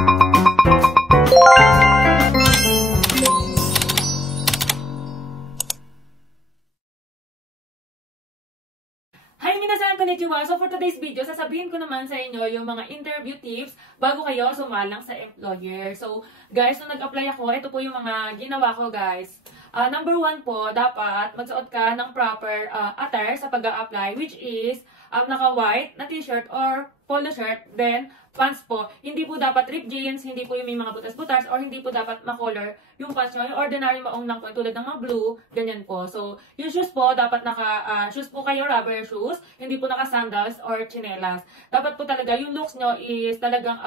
Hi minasan, konnichiwa! So for today's video, sasabihin ko naman sa inyo yung mga interview tips bago kayo sumalang sa employer. So guys, nung nag-apply ako, ito po yung mga ginawa ko guys. Number 1 po, dapat magsuot ka ng proper attire sa pag-a-apply, which is naka-white na t-shirt or polo shirt, then pants po. Hindi po dapat ripped jeans, hindi po yung may mga butas-butas, or hindi po dapat ma-color yung pants nyo. Yung ordinary maong lang po, tulad ng mga blue, ganyan po. So, yung shoes po, dapat shoes po kayo, rubber shoes, hindi po naka-sandals or chinelas. Dapat po talaga, yung looks nyo is talagang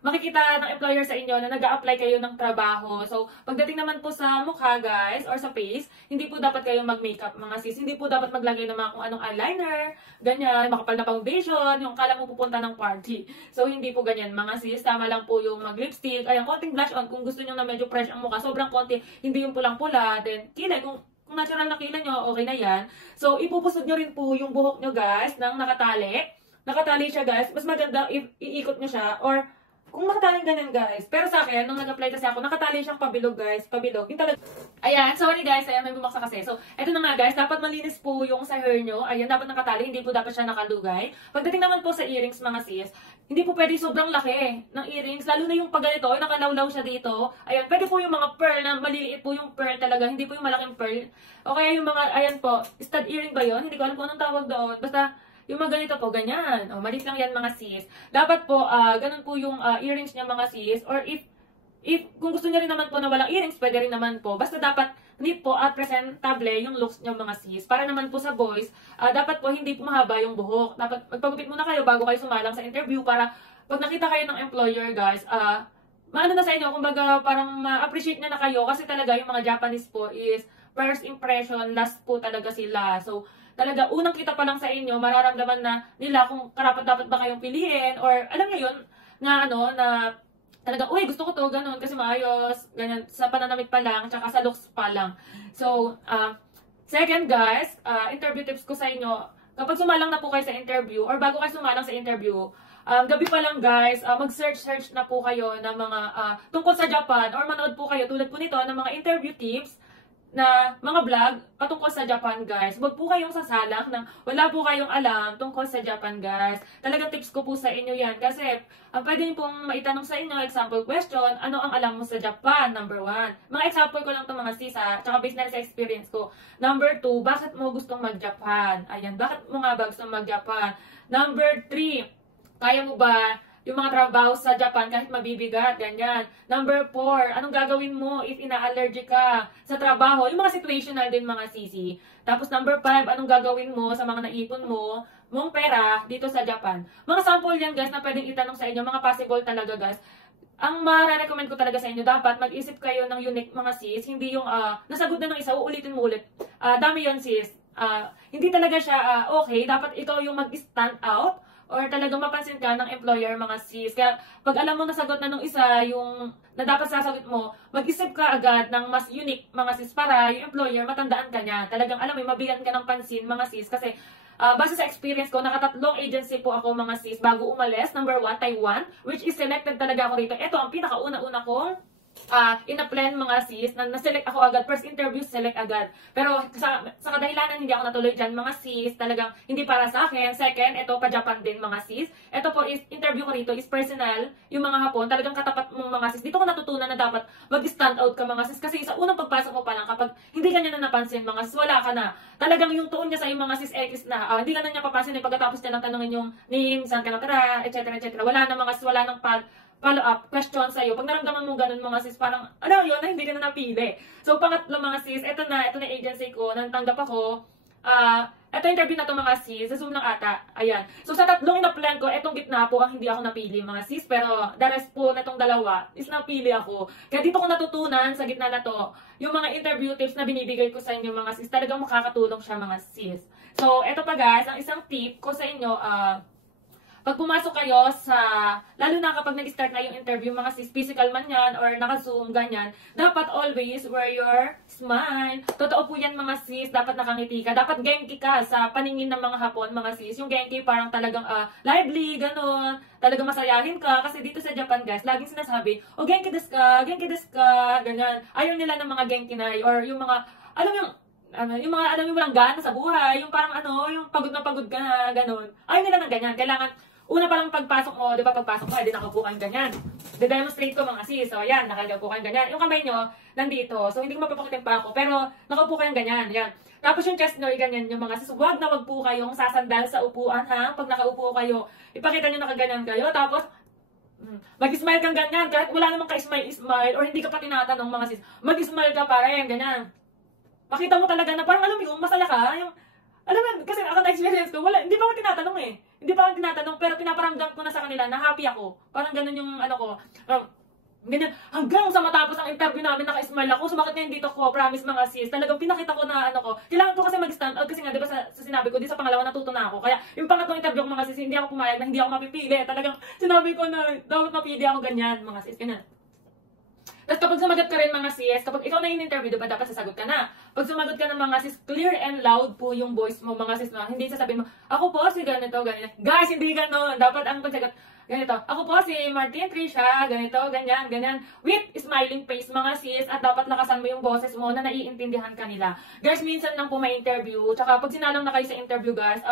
makikita ng employer sa inyo na nag-a-apply kayo ng trabaho. So, pagdating naman po sa mukha, guys, or sa face, hindi po dapat kayo mag-makeup, mga sis. Hindi po dapat maglagay ng mga kung anong eyeliner, ganyan, makapal na foundation, yung kala mo pupunta ng party. So, hindi po ganyan, mga sis. Tama lang po yung mag-lipstick, ayan, konting blush on, kung gusto nyo na medyo fresh ang mukha, sobrang konti, hindi yung pulang-pula, then kilay, kung natural na kilay nyo, okay na yan. So, ipupusod nyo rin po yung buhok nyo, guys, ng nakatali. Nakatali siya, guys. Mas maganda if iikot nyo siya, or kung nakataling ganyan, guys. Pero sa akin, nung nag-apply kasi ako, nakatali siyang pabilog, guys. Pabilog. Yung talaga. Ayan, sorry guys. Ayan, may bumaksa kasi. So, eto na nga, guys. Dapat malinis po yung sa hair nyo. Ayan, dapat nakatali. Hindi po dapat siya nakalugay. Pagdating naman po sa earrings, mga sis, hindi po pwede sobrang laki ng earrings. Lalo na yung pag ganito, yung nakalawlaw siya dito. Ayan, pwede po yung mga pearl na maliliit po yung pearl talaga. Hindi po yung malaking pearl. O kaya yung mga, ayan po, stud earring ba yun? Hindi ko alam kung anong tawag doon. Basta, yung mga ganito po, ganyan. O, maliit lang yan, mga sis. Dapat po, ganun po yung earrings niya, mga sis. Or if kung gusto niya rin naman po na walang earrings, pwede rin naman po. Basta dapat neat po at presentable yung looks niyo, mga sis. Para naman po sa boys, dapat po hindi po mahaba yung buhok. Dapat magpagupit muna kayo bago kayo sumalang sa interview para pag nakita kayo ng employer, guys, maano na sa inyo, kumbaga parang ma-appreciate na kayo kasi talaga yung mga Japanese po is first impression, last po talaga sila. So, talaga, unang kita pa lang sa inyo, mararamdaman na nila kung karapat-dapat ba kayong piliin, or alam nyo yun, na na talaga, uy, gusto ko to, ganun, kasi maayos, ganyan, sa pananamit pa lang, tsaka sa looks pa lang. So, second guys, interview tips ko sa inyo, kapag sumalang na po kayo sa interview, or bago kayo sumalang sa interview, gabi pa lang guys, mag-search na po kayo ng mga tungkol sa Japan, or manood po kayo tulad po nito ng mga interview tips, na mga vlog patungkol sa Japan, guys. Huwag po kayong sasalang ng wala po kayong alam tungkol sa Japan, guys. Talagang tips ko po sa inyo yan. Kasi, pwede niyo pong maitanong sa inyo, example question, ano ang alam mo sa Japan? Number 1. Mga example ko lang itong mga sis, tsaka based na sa experience ko. Number 2, bakit mo gustong mag-Japan? Ayan, bakit mo nga ba gustong mag-Japan? Number 3, kaya mo ba yung mga trabaho sa Japan kahit mabibigat, ganyan. Number 4, anong gagawin mo if ina-allergy ka sa trabaho? Yung mga situational din, mga sisi. Tapos number 5, anong gagawin mo sa mga naipon mong pera dito sa Japan? Mga sample yan, guys, na pwedeng itanong sa inyo. Mga possible talaga, guys. Ang ma-recommend ko talaga sa inyo, dapat mag-isip kayo ng unique, mga sis. Hindi yung nasagot na ng isa, uulitin mo ulit. Dami yon, sis. Hindi talaga siya okay. Dapat ikaw yung mag-stand out, or talagang mapansin ka ng employer, mga sis. Kaya pag alam mo nasagot na nung isa yung na dapat sasagot mo, mag-isip ka agad ng mas unique, mga sis, para yung employer matandaan ka niya. Talagang alam mo, mabigyan ka ng pansin, mga sis. Kasi base sa experience ko, nakatatlong agency po ako, mga sis, bago umalis. Number 1, Taiwan, which is selected talaga ako rito. Ito ang pinakauna-una kong in-apply, mga sis, na na-select ako agad. First interview, select agad. Pero sa kadahilanan hindi ako natuloy dyan, mga sis. Talagang hindi para sa akin. Second, ito pa Japan din, mga sis. Ito po is, interview ko rito is personal. Yung mga Hapon, talagang katapat mong mga sis. Dito ko natutunan na dapat mag-stand out ka, mga sis. Kasi sa unang pagpasok mo pa lang, kapag hindi ka niya na napansin, mga sis, wala ka na. Talagang yung tuon niya sa yung mga sis X na, hindi ka na niya papansin. Pagkatapos niya nang tanongin yung name, saan ka natara, etc. Wala na, mga sis, wala nang follow-up question sa'yo. Pag naramdaman mo ganun, mga sis, parang, ano yun, na hindi ka na napili. So, pangatlo, mga sis, ito na agency ko, natanggap ako. Ito interview na to, mga sis, sa Zoom lang ata. Ayan. So, sa tatlong in-apply ko, etong gitna po ang hindi ako napili, mga sis. Pero, the rest po na itong dalawa is napili ako. Kaya dito ko natutunan, sa gitna na to, yung mga interview tips na binibigay ko sa inyo, mga sis, talagang makakatulong siya, mga sis. So, eto pa guys, ang isang tip ko sa inyo, pag pumasok kayo sa, lalo na kapag nag-start na yung interview, mga sis, physical man yan, or naka-zoom, ganyan, dapat always wear your smile. Totoo po yan mga sis, dapat nakangiti ka. Dapat genki ka sa paningin ng mga Hapon, mga sis. Yung genki parang talagang lively, ganun. Talagang masayahin ka. Kasi dito sa Japan, guys, laging sinasabi, o genki desu ka, ganyan. Ayaw nila ng mga genki na, or yung mga, alam mo yung mga alam mo walang gana sa buhay, yung parang yung pagod na pagod ka na, ganun. Ayaw nila ng ganyan. Kailangan, una pa lang pagpasok mo, di ba pagpasok mo, hindi nakaupo kang ganyan. De-demonstrate ko mga sis. So, ayan, nakaupo kang ganyan. Yung kamay nyo, nandito. So, hindi ko mapapakita pa ako. Pero, nakaupo kayong ganyan. Yan. Tapos yung chest nyo, ganyan yung mga sis. Wag na wag po kayong sasandal sa upuan, ha? Pag nakaupo kayo, ipakita nyo nakaganyan kayo. Tapos, mag-smile kang ganyan. Kahit wala namang ka-smile, or hindi ka pa tinatanong mga sis. Mag-smile ka pa rin, ganyan. Makita mo talaga na parang alam mo yung masaya ka. Yung, alam mo, kasi ako na-experience ko, hindi pa ako tinatanong eh. Hindi pa ako tinatanong, pero pinaparamdam ko na sa kanila na happy ako. Parang ganun yung ko. Ganyan. Hanggang sa matapos ang interview namin, naka-smile ako. Sumakit na yung dito ko, promise mga sis. Talagang pinakita ko na ko. Kailangan ko kasi mag-stand out kasi nga, di ba sa sinabi ko, di sa pangalawa natuto na ako. Kaya yung pangatlong interview ko mga sis, hindi ako pumayag na hindi ako mapipili. Talagang sinabi ko na dapat mapili ako ganyan mga sis. Ganyan. Tapos kapag sumagot ka rin mga sis, kapag ikaw na yung interview, diba dapat sasagot ka na. Pag sumagot ka ng mga sis, clear and loud po yung voice mo mga sis na hindi sasabihin mo, ako po si ganito, ganito. Guys, hindi ganon. Dapat ang pagsagot, ganito. Ako po si Martin Trisha, ganito, ganyan, ganyan. With smiling face mga sis, at dapat lakasan mo yung boses mo na naiintindihan ka nila. Guys, minsan lang po may interview, tsaka pag sinalang na kayo sa interview guys,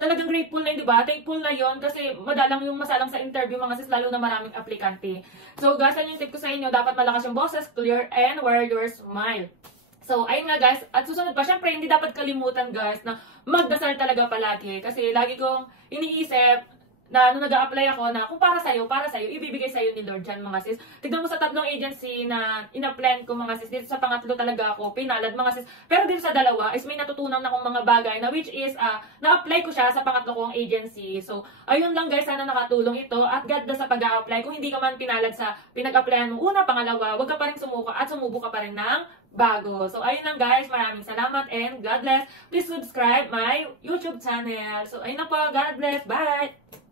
talagang grateful na yun, diba? Thankful na yon kasi madalang yung masalang sa interview mga sis, lalo na maraming aplikante. So guys, yan yung tip ko sa inyo, dapat malakas yung boses, clear, and wear your smile. So, ayun nga guys, at susunod pa, syempre hindi dapat kalimutan guys na magdasal talaga palagi. Kasi lagi kong iniisip na nung nag-a-apply ako na kung para sa'yo, ibibigay sa'yo ni Lord dyan mga sis. Tignan mo sa tatlong agency na ina-plan ko mga sis, dito sa pangatlo talaga ako, pinalad mga sis. Pero dito sa dalawa is may natutunan na akong mga bagay na which is, na-apply ko siya sa pangatlo kong agency. So, ayun lang guys, sana nakatulong ito at God bless sa pag-a-apply. Kung hindi ka man pinalad sa pinag-applyan mo, una, pangalawa, wag ka pa rin sumuko at sumubo ka pa rin ng bago. So, ayun lang guys, maraming salamat and God bless. Please subscribe my YouTube channel. So, ayun na po, God bless. Bye!